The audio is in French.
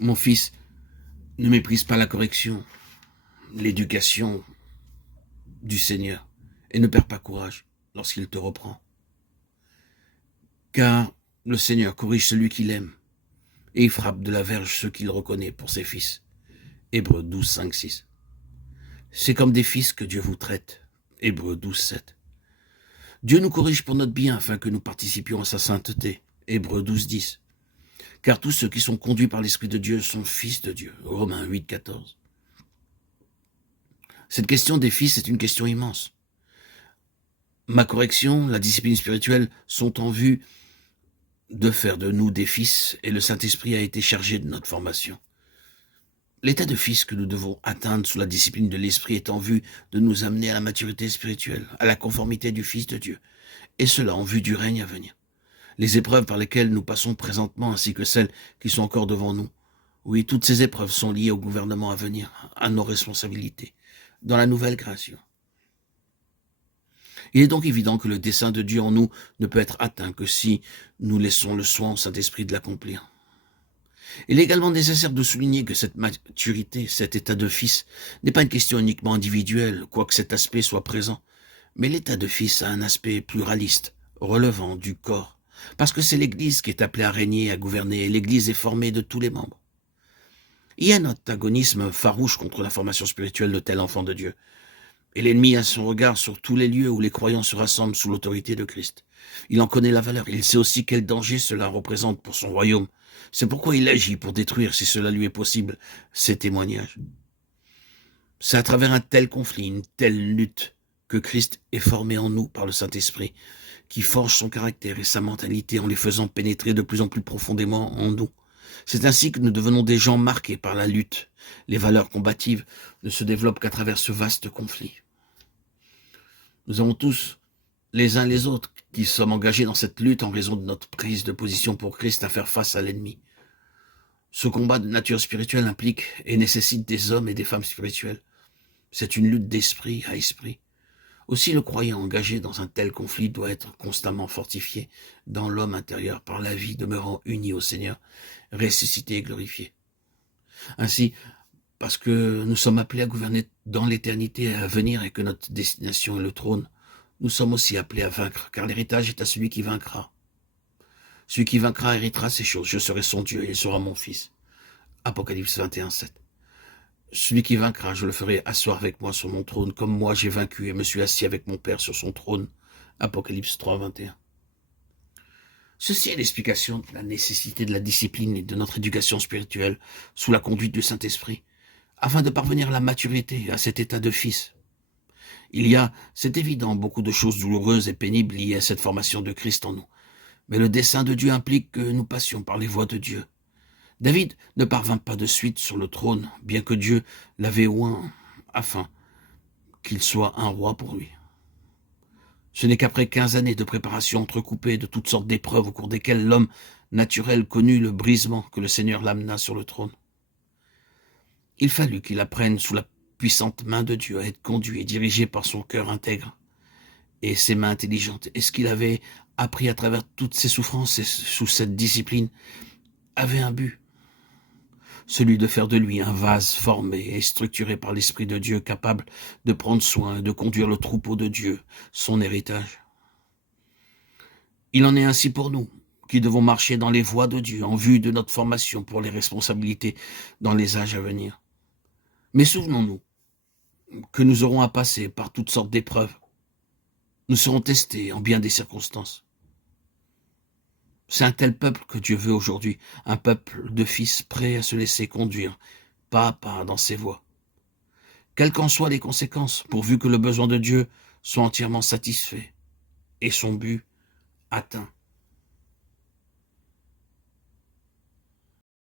Mon fils, ne méprise pas la correction, l'éducation du Seigneur, et ne perds pas courage lorsqu'il te reprend. Car le Seigneur corrige celui qu'il aime, et il frappe de la verge ceux qu'il reconnaît pour ses fils. Hébreux 12, 5, 6. C'est comme des fils que Dieu vous traite. Hébreux 12, 7. Dieu nous corrige pour notre bien afin que nous participions à sa sainteté. Hébreux 12, 10. Car tous ceux qui sont conduits par l'Esprit de Dieu sont fils de Dieu. Romains 8, 14. Cette question des fils est une question immense. Ma correction, la discipline spirituelle sont en vue de faire de nous des fils et le Saint-Esprit a été chargé de notre formation. L'état de fils que nous devons atteindre sous la discipline de l'Esprit est en vue de nous amener à la maturité spirituelle, à la conformité du Fils de Dieu, et cela en vue du règne à venir. Les épreuves par lesquelles nous passons présentement ainsi que celles qui sont encore devant nous, oui, toutes ces épreuves sont liées au gouvernement à venir, à nos responsabilités, dans la nouvelle création. Il est donc évident que le dessein de Dieu en nous ne peut être atteint que si nous laissons le soin au Saint-Esprit de l'accomplir. Il est également nécessaire de souligner que cette maturité, cet état de fils, n'est pas une question uniquement individuelle, quoique cet aspect soit présent, mais l'état de fils a un aspect pluraliste, relevant du corps, parce que c'est l'Église qui est appelée à régner et à gouverner, et l'Église est formée de tous les membres. Il y a un antagonisme farouche contre la formation spirituelle de tel enfant de Dieu. Et l'ennemi a son regard sur tous les lieux où les croyants se rassemblent sous l'autorité de Christ. Il en connaît la valeur, il sait aussi quel danger cela représente pour son royaume. C'est pourquoi il agit pour détruire, si cela lui est possible, ces témoignages. C'est à travers un tel conflit, une telle lutte, que Christ est formé en nous par le Saint-Esprit, qui forge son caractère et sa mentalité en les faisant pénétrer de plus en plus profondément en nous. C'est ainsi que nous devenons des gens marqués par la lutte. Les valeurs combatives ne se développent qu'à travers ce vaste conflit. Nous avons tous, les uns les autres, qui sommes engagés dans cette lutte en raison de notre prise de position pour Christ à faire face à l'ennemi. Ce combat de nature spirituelle implique et nécessite des hommes et des femmes spirituels. C'est une lutte d'esprit à esprit. Aussi le croyant engagé dans un tel conflit doit être constamment fortifié dans l'homme intérieur par la vie demeurant unie au Seigneur, ressuscité et glorifié. Ainsi, parce que nous sommes appelés à gouverner dans l'éternité à venir et que notre destination est le trône, nous sommes aussi appelés à vaincre, car l'héritage est à celui qui vaincra. Celui qui vaincra héritera ces choses. Je serai son Dieu et il sera mon fils. Apocalypse 21, 7. Celui qui vaincra, je le ferai asseoir avec moi sur mon trône, comme moi j'ai vaincu et me suis assis avec mon Père sur son trône. Apocalypse 3, 21. Ceci est l'explication de la nécessité de la discipline et de notre éducation spirituelle sous la conduite du Saint-Esprit, afin de parvenir à la maturité, à cet état de fils. Il y a, c'est évident, beaucoup de choses douloureuses et pénibles liées à cette formation de Christ en nous. Mais le dessein de Dieu implique que nous passions par les voies de Dieu. David ne parvint pas de suite sur le trône, bien que Dieu l'avait oint afin qu'il soit un roi pour lui. Ce n'est qu'après 15 années de préparation entrecoupées de toutes sortes d'épreuves au cours desquelles l'homme naturel connut le brisement que le Seigneur l'amena sur le trône. Il fallut qu'il apprenne sous la puissante main de Dieu à être conduit et dirigé par son cœur intègre et ses mains intelligentes. Et ce qu'il avait appris à travers toutes ses souffrances et sous cette discipline avait un but, celui de faire de lui un vase formé et structuré par l'Esprit de Dieu, capable de prendre soin et de conduire le troupeau de Dieu, son héritage. Il en est ainsi pour nous, qui devons marcher dans les voies de Dieu en vue de notre formation pour les responsabilités dans les âges à venir. Mais souvenons-nous que nous aurons à passer par toutes sortes d'épreuves. Nous serons testés en bien des circonstances. C'est un tel peuple que Dieu veut aujourd'hui, un peuple de fils prêts à se laisser conduire, pas à pas dans ses voies. Quelles qu'en soient les conséquences, pourvu que le besoin de Dieu soit entièrement satisfait et son but atteint.